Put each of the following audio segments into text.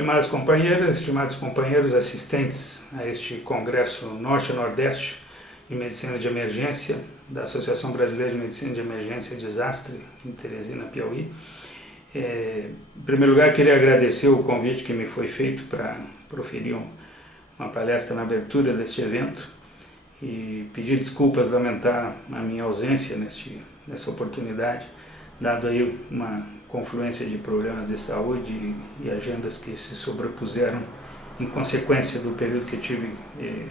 Estimadas companheiras, estimados companheiros assistentes a este Congresso Norte-Nordeste em Medicina de Emergência da Associação Brasileira de Medicina de Emergência e Desastre em Teresina, Piauí. Em primeiro lugar, queria agradecer o convite que me foi feito para proferir uma palestra na abertura deste evento e pedir desculpas, lamentar a minha ausência nessa oportunidade, dado aí uma confluência de problemas de saúde e agendas que se sobrepuseram em consequência do período que tive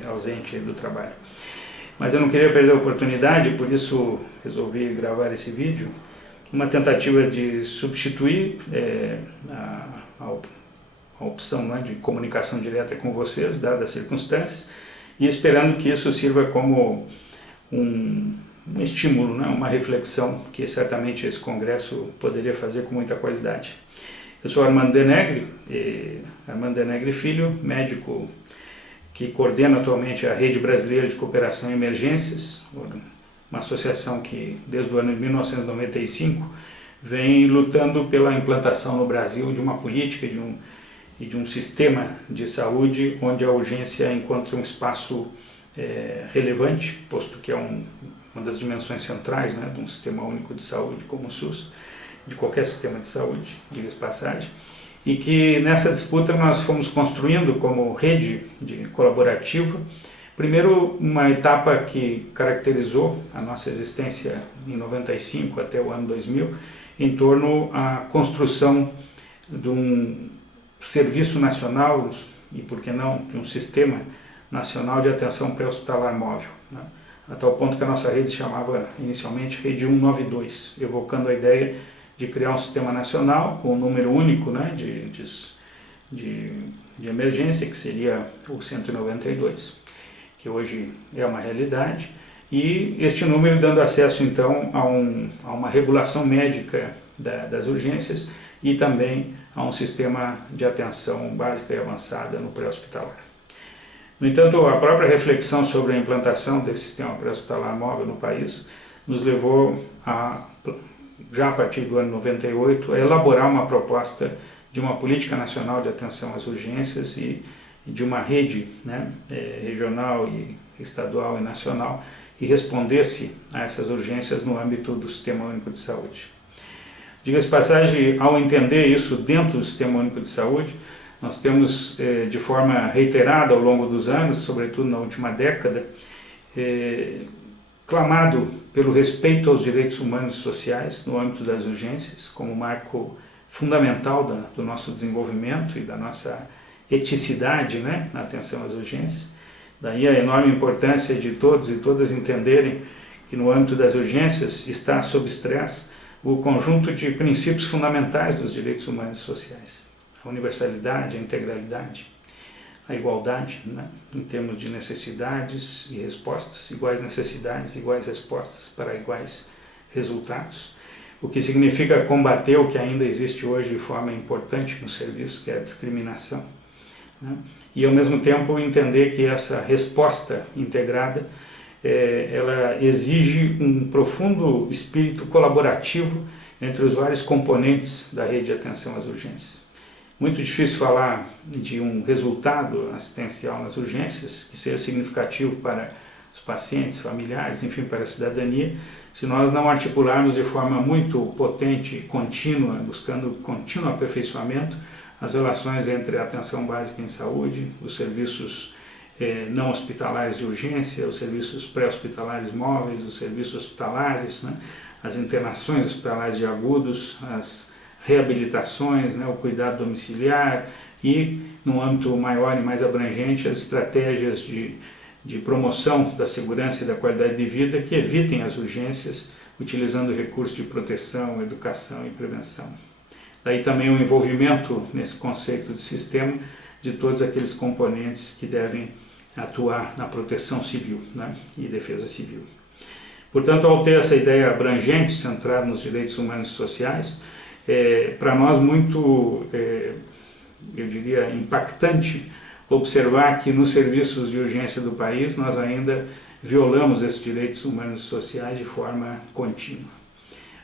ausente do trabalho. Mas eu não queria perder a oportunidade, por isso resolvi gravar esse vídeo, uma tentativa de substituir a opção de comunicação direta com vocês, dadas as circunstâncias, e esperando que isso sirva como um estímulo, uma reflexão que certamente esse congresso poderia fazer com muita qualidade. Eu sou Armando Denegri Filho, médico que coordena atualmente a Rede Brasileira de Cooperação em Emergências, uma associação que desde o ano de 1995 vem lutando pela implantação no Brasil de uma política e de um sistema de saúde onde a urgência encontra um espaço relevante, posto que é uma das dimensões centrais de um sistema único de saúde como o SUS, de qualquer sistema de saúde, diga-se passagem, e que nessa disputa nós fomos construindo como rede colaborativa, primeiro uma etapa que caracterizou a nossa existência em 95 até o ano 2000, em torno à construção de um serviço nacional e, por que não, de um sistema nacional de atenção pré-hospitalar móvel, a tal ponto que a nossa rede se chamava inicialmente Rede 192, evocando a ideia de criar um sistema nacional com um número único de emergência, que seria o 192, que hoje é uma realidade, e este número dando acesso então a uma regulação médica das urgências e também a um sistema de atenção básica e avançada no pré-hospitalar. No entanto, a própria reflexão sobre a implantação desse sistema pré-hospitalar móvel no país nos levou já a partir do ano 98, a elaborar uma proposta de uma política nacional de atenção às urgências e de uma rede regional e estadual e nacional que respondesse a essas urgências no âmbito do Sistema Único de Saúde. Diga-se de passagem, ao entender isso dentro do Sistema Único de Saúde, nós temos de forma reiterada ao longo dos anos, sobretudo na última década, clamado pelo respeito aos direitos humanos e sociais no âmbito das urgências, como marco fundamental do nosso desenvolvimento e da nossa eticidade na atenção às urgências. Daí a enorme importância de todos e todas entenderem que no âmbito das urgências está sob estresse o conjunto de princípios fundamentais dos direitos humanos e sociais. A universalidade, a integralidade, a igualdade, em termos de necessidades e respostas, iguais necessidades, iguais respostas para iguais resultados, o que significa combater o que ainda existe hoje de forma importante no serviço, que é a discriminação, e ao mesmo tempo entender que essa resposta integrada ela exige um profundo espírito colaborativo entre os vários componentes da rede de atenção às urgências. Muito difícil falar de um resultado assistencial nas urgências que seja significativo para os pacientes, familiares, enfim, para a cidadania, se nós não articularmos de forma muito potente e contínua, buscando contínuo aperfeiçoamento, as relações entre a atenção básica em saúde, os serviços não hospitalares de urgência, os serviços pré-hospitalares móveis, os serviços hospitalares, as internações hospitalares de agudos, as reabilitações, o cuidado domiciliar e, no âmbito maior e mais abrangente, as estratégias de promoção da segurança e da qualidade de vida que evitem as urgências, utilizando recursos de proteção, educação e prevenção. Daí também o envolvimento nesse conceito de sistema de todos aqueles componentes que devem atuar na proteção civil e defesa civil. Portanto, ao ter essa ideia abrangente, centrada nos direitos humanos e sociais, para nós muito, eu diria, impactante observar que nos serviços de urgência do país nós ainda violamos esses direitos humanos e sociais de forma contínua.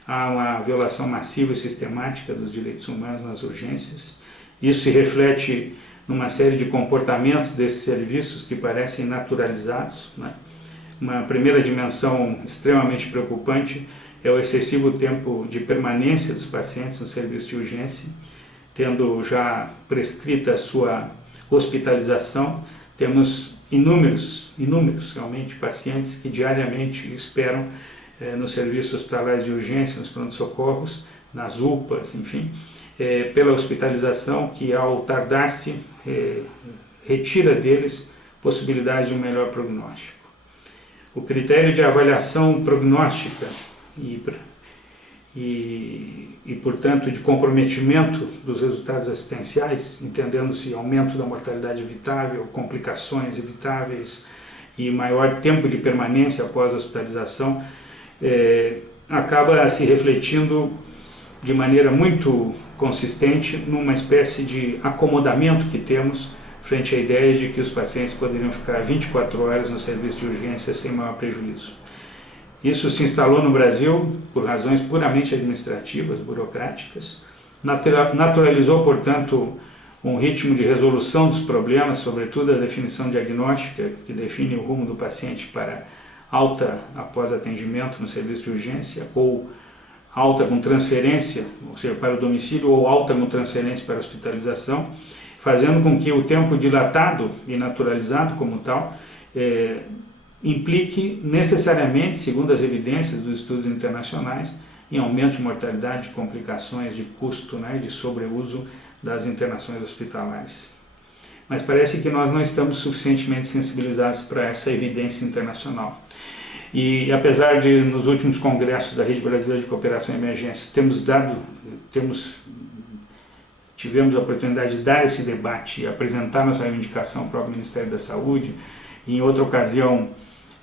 Há uma violação massiva e sistemática dos direitos humanos nas urgências, Isso se reflete numa série de comportamentos desses serviços que parecem naturalizados, né? Uma primeira dimensão extremamente preocupante é o excessivo tempo de permanência dos pacientes no serviço de urgência, tendo já prescrita a sua hospitalização. Temos inúmeros realmente pacientes que diariamente esperam nos serviços hospitalares de urgência, nos pronto-socorros, nas UPAs, enfim, pela hospitalização, que ao tardar-se retira deles possibilidade de um melhor prognóstico. O critério de avaliação prognóstica e, portanto, de comprometimento dos resultados assistenciais, entendendo-se aumento da mortalidade evitável, complicações evitáveis e maior tempo de permanência após a hospitalização, acaba se refletindo de maneira muito consistente numa espécie de acomodamento que temos frente à ideia de que os pacientes poderiam ficar 24 horas no serviço de urgência sem maior prejuízo. Isso se instalou no Brasil por razões puramente administrativas, burocráticas, naturalizou, portanto, um ritmo de resolução dos problemas, sobretudo a definição diagnóstica, que define o rumo do paciente para alta após atendimento no serviço de urgência, ou alta com transferência, ou seja, para o domicílio, ou alta com transferência para a hospitalização, fazendo com que o tempo dilatado e naturalizado como tal implique necessariamente, segundo as evidências dos estudos internacionais, em aumento de mortalidade, de complicações, de custo, né, de sobreuso das internações hospitalares. Mas parece que nós não estamos suficientemente sensibilizados para essa evidência internacional. E apesar de, nos últimos congressos da Rede Brasileira de Cooperação em Emergências, tivemos a oportunidade de dar esse debate e apresentar nossa reivindicação para o Ministério da Saúde, e em outra ocasião,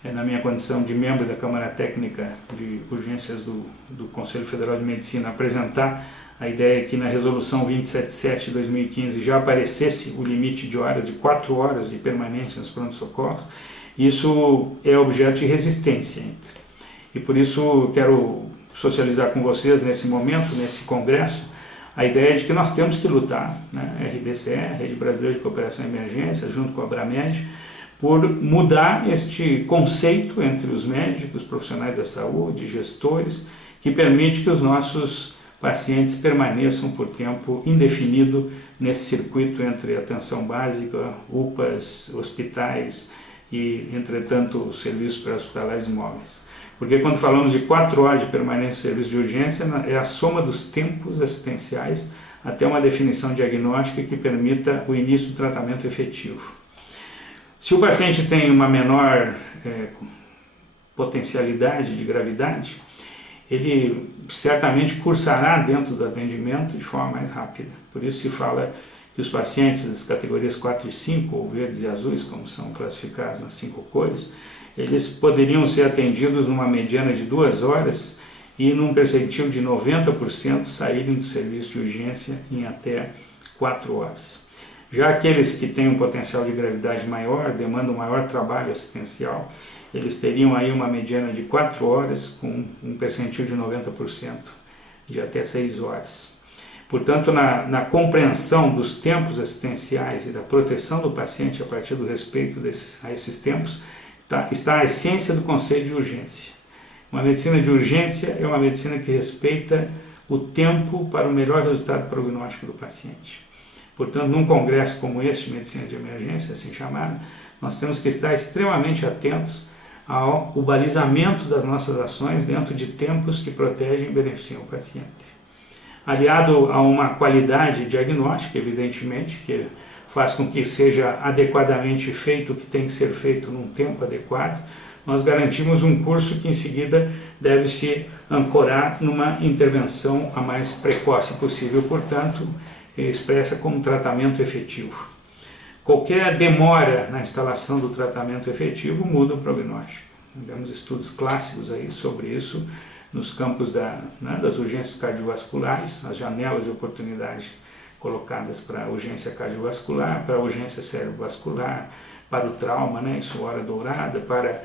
na minha condição de membro da Câmara Técnica de Urgências do Conselho Federal de Medicina, apresentar a ideia que na Resolução 277 de 2015 já aparecesse o limite de horas, de 4 horas de permanência nos pronto-socorros. Isso é objeto de resistência. E por isso quero socializar com vocês nesse momento, nesse congresso, a ideia de que nós temos que lutar, né, RBCE, Rede Brasileira de Cooperação em Emergência, junto com a Abramed, por mudar este conceito entre os médicos, profissionais da saúde, gestores, que permite que os nossos pacientes permaneçam por tempo indefinido nesse circuito entre atenção básica, UPAs, hospitais e, entretanto, serviços pré-hospitalares e móveis. Porque quando falamos de 4 horas de permanência no serviço de urgência, é a soma dos tempos assistenciais até uma definição diagnóstica que permita o início do tratamento efetivo. Se o paciente tem uma menor potencialidade de gravidade, ele certamente cursará dentro do atendimento de forma mais rápida. Por isso se fala que os pacientes das categorias 4 e 5, ou verdes e azuis, como são classificados nas 5 cores, eles poderiam ser atendidos numa mediana de 2 horas e num percentil de 90% saírem do serviço de urgência em até 4 horas. Já aqueles que têm um potencial de gravidade maior, demandam maior trabalho assistencial, eles teriam aí uma mediana de 4 horas com um percentil de 90%, de até 6 horas. Portanto, na compreensão dos tempos assistenciais e da proteção do paciente a partir do respeito a esses tempos, está a essência do conceito de urgência. Uma medicina de urgência é uma medicina que respeita o tempo para o melhor resultado prognóstico do paciente. Portanto, num congresso como este, Medicina de Emergência, assim chamado, nós temos que estar extremamente atentos ao balizamento das nossas ações dentro de tempos que protegem e beneficiam o paciente. Aliado a uma qualidade diagnóstica, evidentemente, que faz com que seja adequadamente feito o que tem que ser feito num tempo adequado, nós garantimos um curso que em seguida deve se ancorar numa intervenção a mais precoce possível, portanto, expressa como tratamento efetivo. Qualquer demora na instalação do tratamento efetivo muda o prognóstico. Temos estudos clássicos aí sobre isso nos campos das urgências cardiovasculares, as janelas de oportunidade colocadas para a urgência cardiovascular, para a urgência cerebrovascular, para o trauma, isso hora dourada, para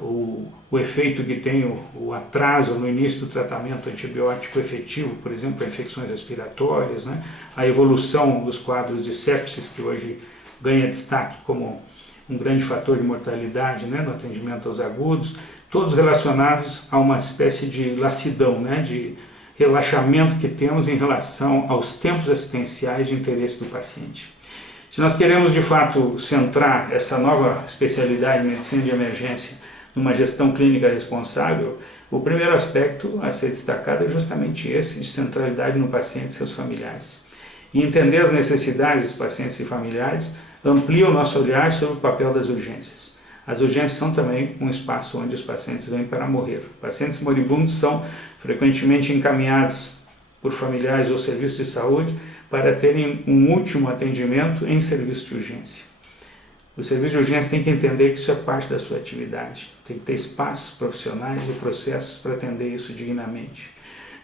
o efeito que tem o atraso no início do tratamento antibiótico efetivo, por exemplo, para infecções respiratórias, né? A evolução dos quadros de sepsis, que hoje ganha destaque como um grande fator de mortalidade, né, no atendimento aos agudos, todos relacionados a uma espécie de lassidão, né, de relaxamento que temos em relação aos tempos assistenciais de interesse do paciente. Se nós queremos de fato centrar essa nova especialidade em medicina de emergência numa gestão clínica responsável, o primeiro aspecto a ser destacado é justamente esse, de centralidade no paciente e seus familiares. E entender as necessidades dos pacientes e familiares amplia o nosso olhar sobre o papel das urgências. As urgências são também um espaço onde os pacientes vêm para morrer. Pacientes moribundos são frequentemente encaminhados por familiares ou serviços de saúde para terem um último atendimento em serviço de urgência. O serviço de urgência tem que entender que isso é parte da sua atividade. Tem que ter espaços profissionais e processos para atender isso dignamente.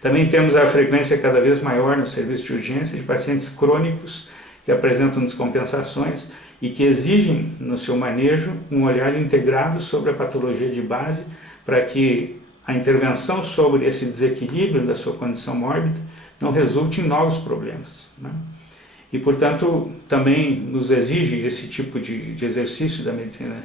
Também temos a frequência cada vez maior no serviço de urgência de pacientes crônicos que apresentam descompensações e que exigem no seu manejo um olhar integrado sobre a patologia de base para que a intervenção sobre esse desequilíbrio da sua condição mórbida não resulte em novos problemas, né? E, portanto, também nos exige esse tipo de exercício da medicina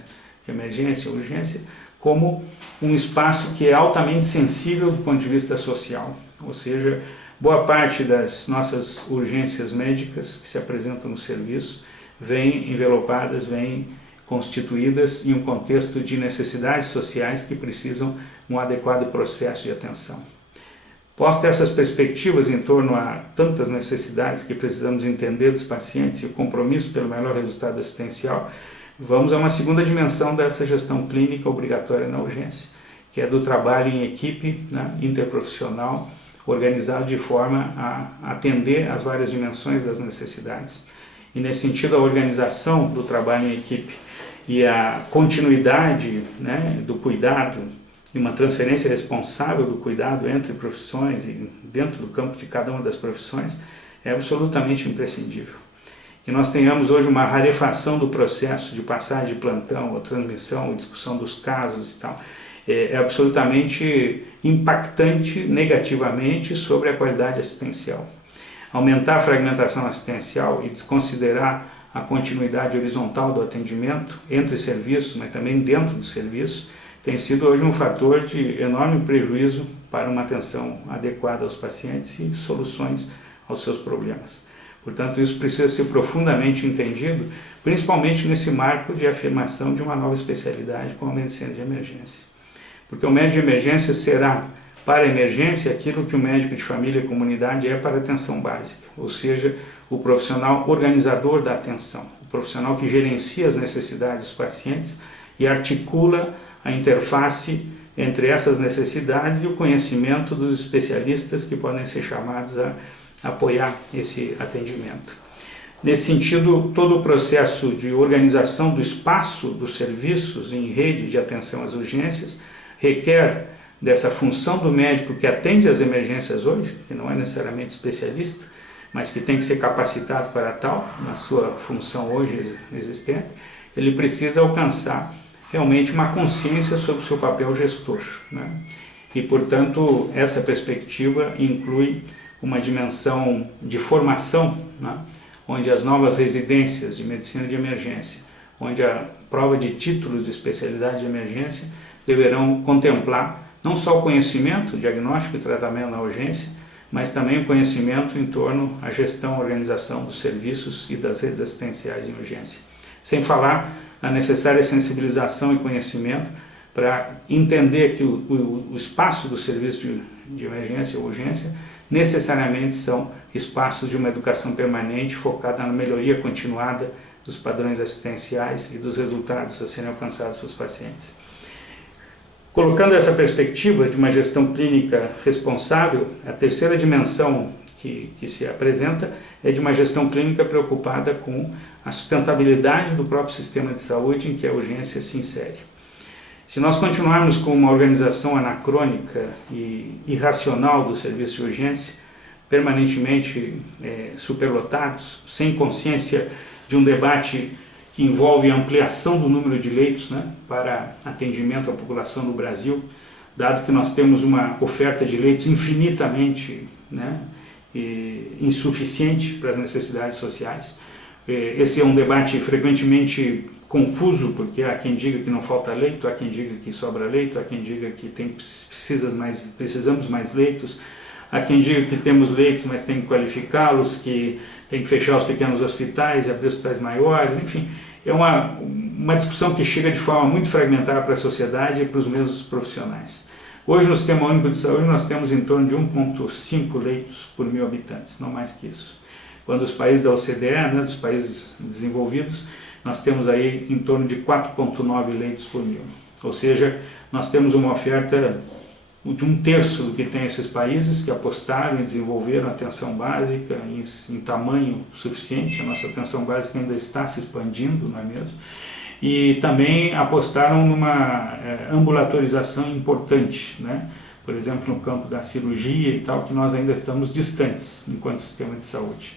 de emergência, urgência, como um espaço que é altamente sensível do ponto de vista social, ou seja, boa parte das nossas urgências médicas que se apresentam no serviço vêm envelopadas, vêm constituídas em um contexto de necessidades sociais que precisam de um adequado processo de atenção. Postas essas perspectivas em torno a tantas necessidades que precisamos entender dos pacientes e o compromisso pelo melhor resultado assistencial, vamos a uma segunda dimensão dessa gestão clínica obrigatória na urgência, que é do trabalho em equipe, né, interprofissional, organizado de forma a atender às várias dimensões das necessidades. E nesse sentido, a organização do trabalho em equipe e a continuidade, né, do cuidado e uma transferência responsável do cuidado entre profissões e dentro do campo de cada uma das profissões é absolutamente imprescindível. Que nós tenhamos hoje uma rarefação do processo de passagem de plantão, ou transmissão, ou discussão dos casos e tal, é absolutamente impactante negativamente sobre a qualidade assistencial. Aumentar a fragmentação assistencial e desconsiderar a continuidade horizontal do atendimento entre serviços, mas também dentro do serviço, tem sido hoje um fator de enorme prejuízo para uma atenção adequada aos pacientes e soluções aos seus problemas. Portanto, isso precisa ser profundamente entendido, principalmente nesse marco de afirmação de uma nova especialidade como a medicina de emergência. Porque o médico de emergência será, para a emergência, aquilo que o médico de família e comunidade é para a atenção básica, ou seja, o profissional organizador da atenção, o profissional que gerencia as necessidades dos pacientes e articula a interface entre essas necessidades e o conhecimento dos especialistas que podem ser chamados a apoiar esse atendimento. Nesse sentido, todo o processo de organização do espaço dos serviços em rede de atenção às urgências requer dessa função do médico que atende às emergências hoje, que não é necessariamente especialista, mas que tem que ser capacitado para tal, na sua função hoje existente, ele precisa alcançar realmente uma consciência sobre o seu papel gestor, né? E, portanto, essa perspectiva inclui uma dimensão de formação, né? Onde as novas residências de medicina de emergência, onde a prova de títulos de especialidade de emergência deverão contemplar não só o conhecimento, diagnóstico e tratamento na urgência, mas também o conhecimento em torno à gestão e organização dos serviços e das redes assistenciais em urgência. Sem falar a necessária sensibilização e conhecimento para entender que o espaço do serviço de emergência ou urgência necessariamente são espaços de uma educação permanente focada na melhoria continuada dos padrões assistenciais e dos resultados a serem alcançados pelos pacientes. Colocando essa perspectiva de uma gestão clínica responsável, a terceira dimensão que se apresenta é de uma gestão clínica preocupada com a sustentabilidade do próprio sistema de saúde em que a urgência se insere. Se nós continuarmos com uma organização anacrônica e irracional do serviço de urgência, permanentemente superlotados, sem consciência de um debate que envolve a ampliação do número de leitos, né, para atendimento à população do Brasil, dado que nós temos uma oferta de leitos infinitamente, né, insuficiente para as necessidades sociais. Esse é um debate frequentemente confuso, porque há quem diga que não falta leito, há quem diga que sobra leito, há quem diga que precisamos mais leitos, há quem diga que temos leitos, mas tem que qualificá-los, que tem que fechar os pequenos hospitais e abrir hospitais maiores, enfim. É uma discussão que chega de forma muito fragmentada para a sociedade e para os mesmos profissionais. Hoje, no Sistema Único de Saúde, nós temos em torno de 1,5 leitos por 1.000 habitantes, não mais que isso. Quando os países da OCDE, né, dos países desenvolvidos, nós temos aí em torno de 4,9 leitos por 1.000. Ou seja, nós temos uma oferta de 1/3 do que tem esses países que apostaram e desenvolveram a atenção básica em tamanho suficiente. A nossa atenção básica ainda está se expandindo, não é mesmo? E também apostaram numa ambulatorização importante, né? Por exemplo, no campo da cirurgia e tal, que nós ainda estamos distantes enquanto sistema de saúde.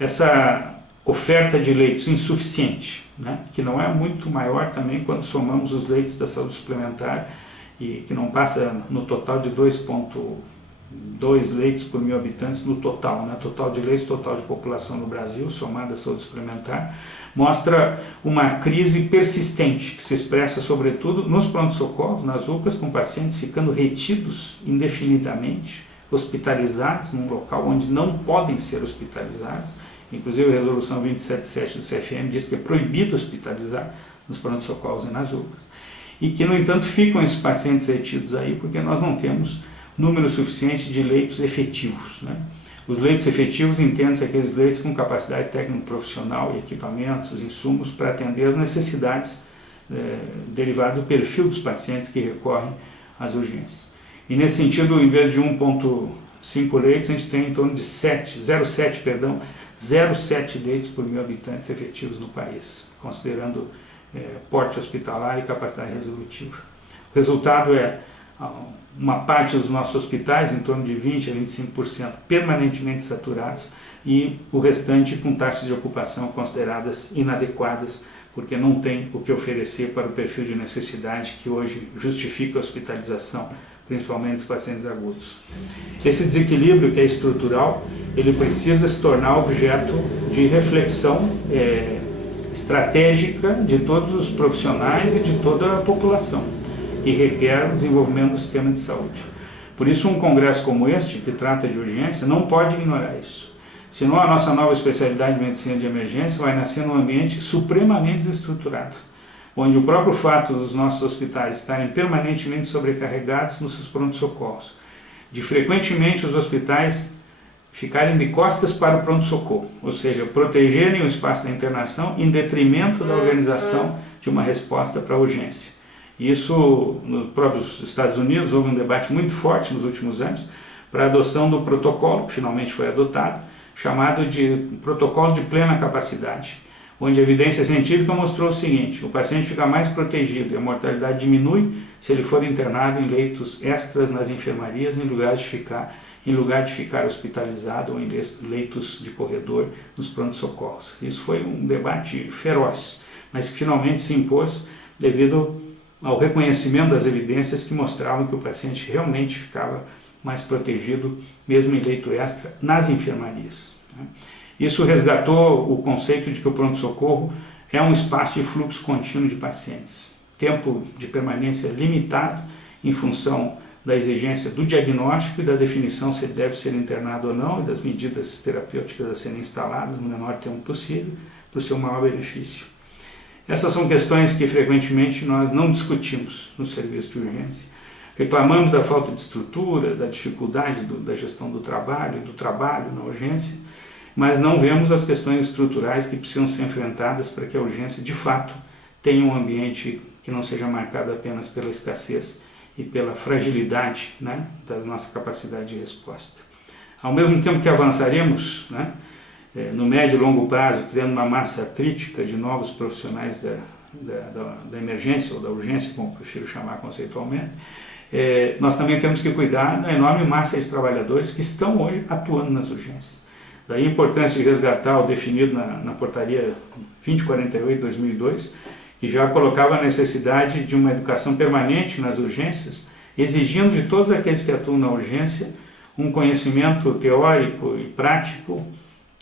Essa oferta de leitos insuficiente, né? Que não é muito maior também quando somamos os leitos da saúde suplementar, e que não passa no total de 2,2 leitos por 1.000 habitantes no total, né? Total de leitos, total de população no Brasil, somada à saúde suplementar, mostra uma crise persistente, que se expressa sobretudo nos pronto-socorros, nas UPAs, com pacientes ficando retidos indefinidamente, hospitalizados num local onde não podem ser hospitalizados. Inclusive a resolução 277 do CFM diz que é proibido hospitalizar nos pronto-socorros e nas UPAs. E que, no entanto, ficam esses pacientes retidos aí porque nós não temos número suficiente de leitos efetivos, né? Os leitos efetivos entendem-se aqueles leitos com capacidade técnico-profissional e equipamentos, insumos para atender as necessidades derivadas do perfil dos pacientes que recorrem às urgências. E nesse sentido, em vez de 1,5 leitos, a gente tem em torno de 0,7 leitos por 1.000 habitantes efetivos no país, considerando porte hospitalar e capacidade resolutiva. O resultado é uma parte dos nossos hospitais, em torno de 20% a 25%, permanentemente saturados, e o restante com taxas de ocupação consideradas inadequadas, porque não tem o que oferecer para o perfil de necessidade que hoje justifica a hospitalização, principalmente dos pacientes agudos. Esse desequilíbrio, que é estrutural, ele precisa se tornar objeto de reflexão estratégica de todos os profissionais e de toda a população, e requer o desenvolvimento do sistema de saúde. Por isso, um congresso como este, que trata de urgência, não pode ignorar isso. Senão, a nossa nova especialidade de medicina de emergência vai nascer num ambiente supremamente desestruturado, onde o próprio fato dos nossos hospitais estarem permanentemente sobrecarregados nos seus pronto-socorros, de frequentemente os hospitais ficarem de costas para o pronto-socorro, ou seja, protegerem o espaço da internação em detrimento da organização de uma resposta para a urgência. Isso, nos próprios Estados Unidos, houve um debate muito forte nos últimos anos para a adoção do protocolo, que finalmente foi adotado, chamado de protocolo de plena capacidade, onde a evidência científica mostrou o seguinte: o paciente fica mais protegido e a mortalidade diminui se ele for internado em leitos extras nas enfermarias, em lugar de ficar hospitalizado ou em leitos de corredor nos pronto-socorros. Isso foi um debate feroz, mas que finalmente se impôs devido ao reconhecimento das evidências que mostravam que o paciente realmente ficava mais protegido, mesmo em leito extra, nas enfermarias. Isso resgatou o conceito de que o pronto-socorro é um espaço de fluxo contínuo de pacientes. Tempo de permanência limitado em função da exigência do diagnóstico e da definição se ele deve ser internado ou não, e das medidas terapêuticas a serem instaladas no menor tempo possível, para o seu maior benefício. Essas são questões que frequentemente nós não discutimos no serviço de urgência. Reclamamos da falta de estrutura, da dificuldade da gestão do trabalho na urgência, mas não vemos as questões estruturais que precisam ser enfrentadas para que a urgência, de fato, tenha um ambiente que não seja marcado apenas pela escassez e pela fragilidade, né, da nossa capacidade de resposta. Ao mesmo tempo que avançaremos, né, no médio e longo prazo, criando uma massa crítica de novos profissionais da emergência ou da urgência, como prefiro chamar conceitualmente, nós também temos que cuidar da enorme massa de trabalhadores que estão hoje atuando nas urgências. Daí a importância de resgatar o definido na portaria 2048 de 2002, que já colocava a necessidade de uma educação permanente nas urgências, exigindo de todos aqueles que atuam na urgência um conhecimento teórico e prático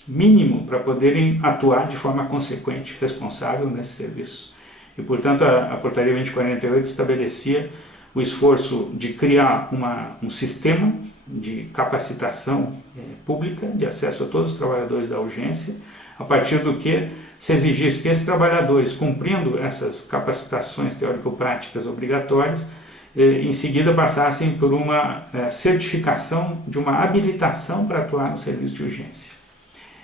mínimo para poderem atuar de forma consequente, responsável nesse serviço. E, portanto, a portaria 2048 estabelecia o esforço de criar um sistema de capacitação pública, de acesso a todos os trabalhadores da urgência, a partir do que se exigisse que esses trabalhadores, cumprindo essas capacitações teórico-práticas obrigatórias, em seguida passassem por uma certificação de uma habilitação para atuar no serviço de urgência.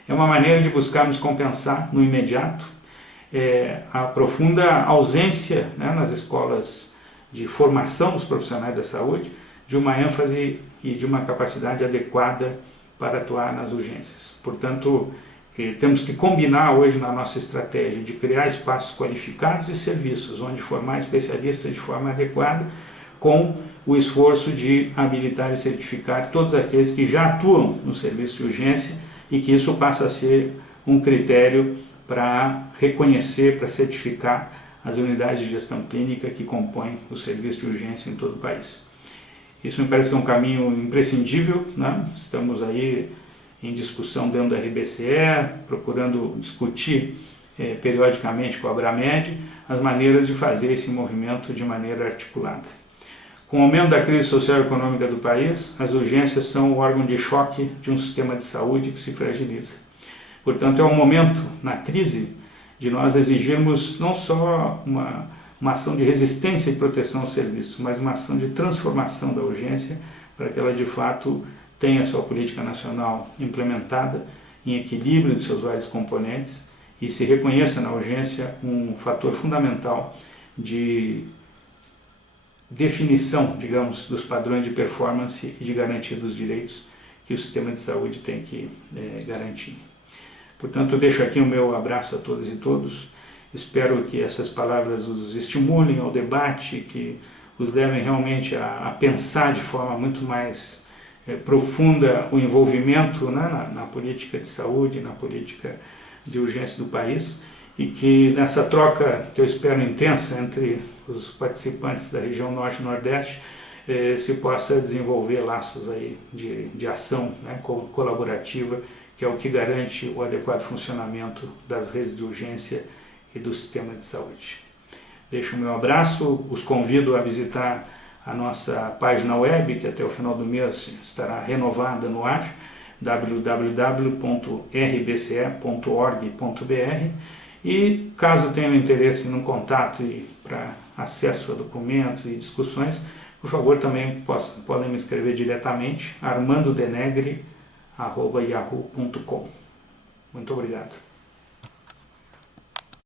É uma maneira de buscarmos compensar no imediato a profunda ausência, né, nas escolas de formação dos profissionais da saúde de uma ênfase e de uma capacidade adequada para atuar nas urgências. Portanto, temos que combinar hoje na nossa estratégia de criar espaços qualificados e serviços onde formar especialistas de forma adequada, com o esforço de habilitar e certificar todos aqueles que já atuam no serviço de urgência e que isso passa a ser um critério para reconhecer, para certificar as unidades de gestão clínica que compõem o serviço de urgência em todo o país. Isso me parece que é um caminho imprescindível, né? Estamos aí em discussão dentro da RBCE, procurando discutir periodicamente com a Abramed as maneiras de fazer esse movimento de maneira articulada. Com o aumento da crise social e econômica do país, as urgências são o órgão de choque de um sistema de saúde que se fragiliza. Portanto, é um momento na crise de nós exigirmos não só uma ação de resistência e proteção ao serviço, mas uma ação de transformação da urgência para que ela de fato tenha sua política nacional implementada em equilíbrio de seus vários componentes e se reconheça na urgência um fator fundamental de definição, digamos, dos padrões de performance e de garantia dos direitos que o sistema de saúde tem que garantir. Portanto, eu deixo aqui o meu abraço a todas e todos. Espero que essas palavras os estimulem ao debate, que os levem realmente a pensar de forma muito mais profunda o envolvimento, né, na política de saúde, na política de urgência do país, e que nessa troca, que eu espero intensa entre os participantes da região Norte e Nordeste, se possa desenvolver laços aí de ação, né, colaborativa, que é o que garante o adequado funcionamento das redes de urgência e do sistema de saúde. Deixo o meu abraço, os convido a visitar a nossa página web, que até o final do mês estará renovada no ar, www.rbce.org.br, e caso tenham interesse no contato e para acesso a documentos e discussões, por favor também podem me escrever diretamente, armandodenegre@yahoo.com. Muito obrigado.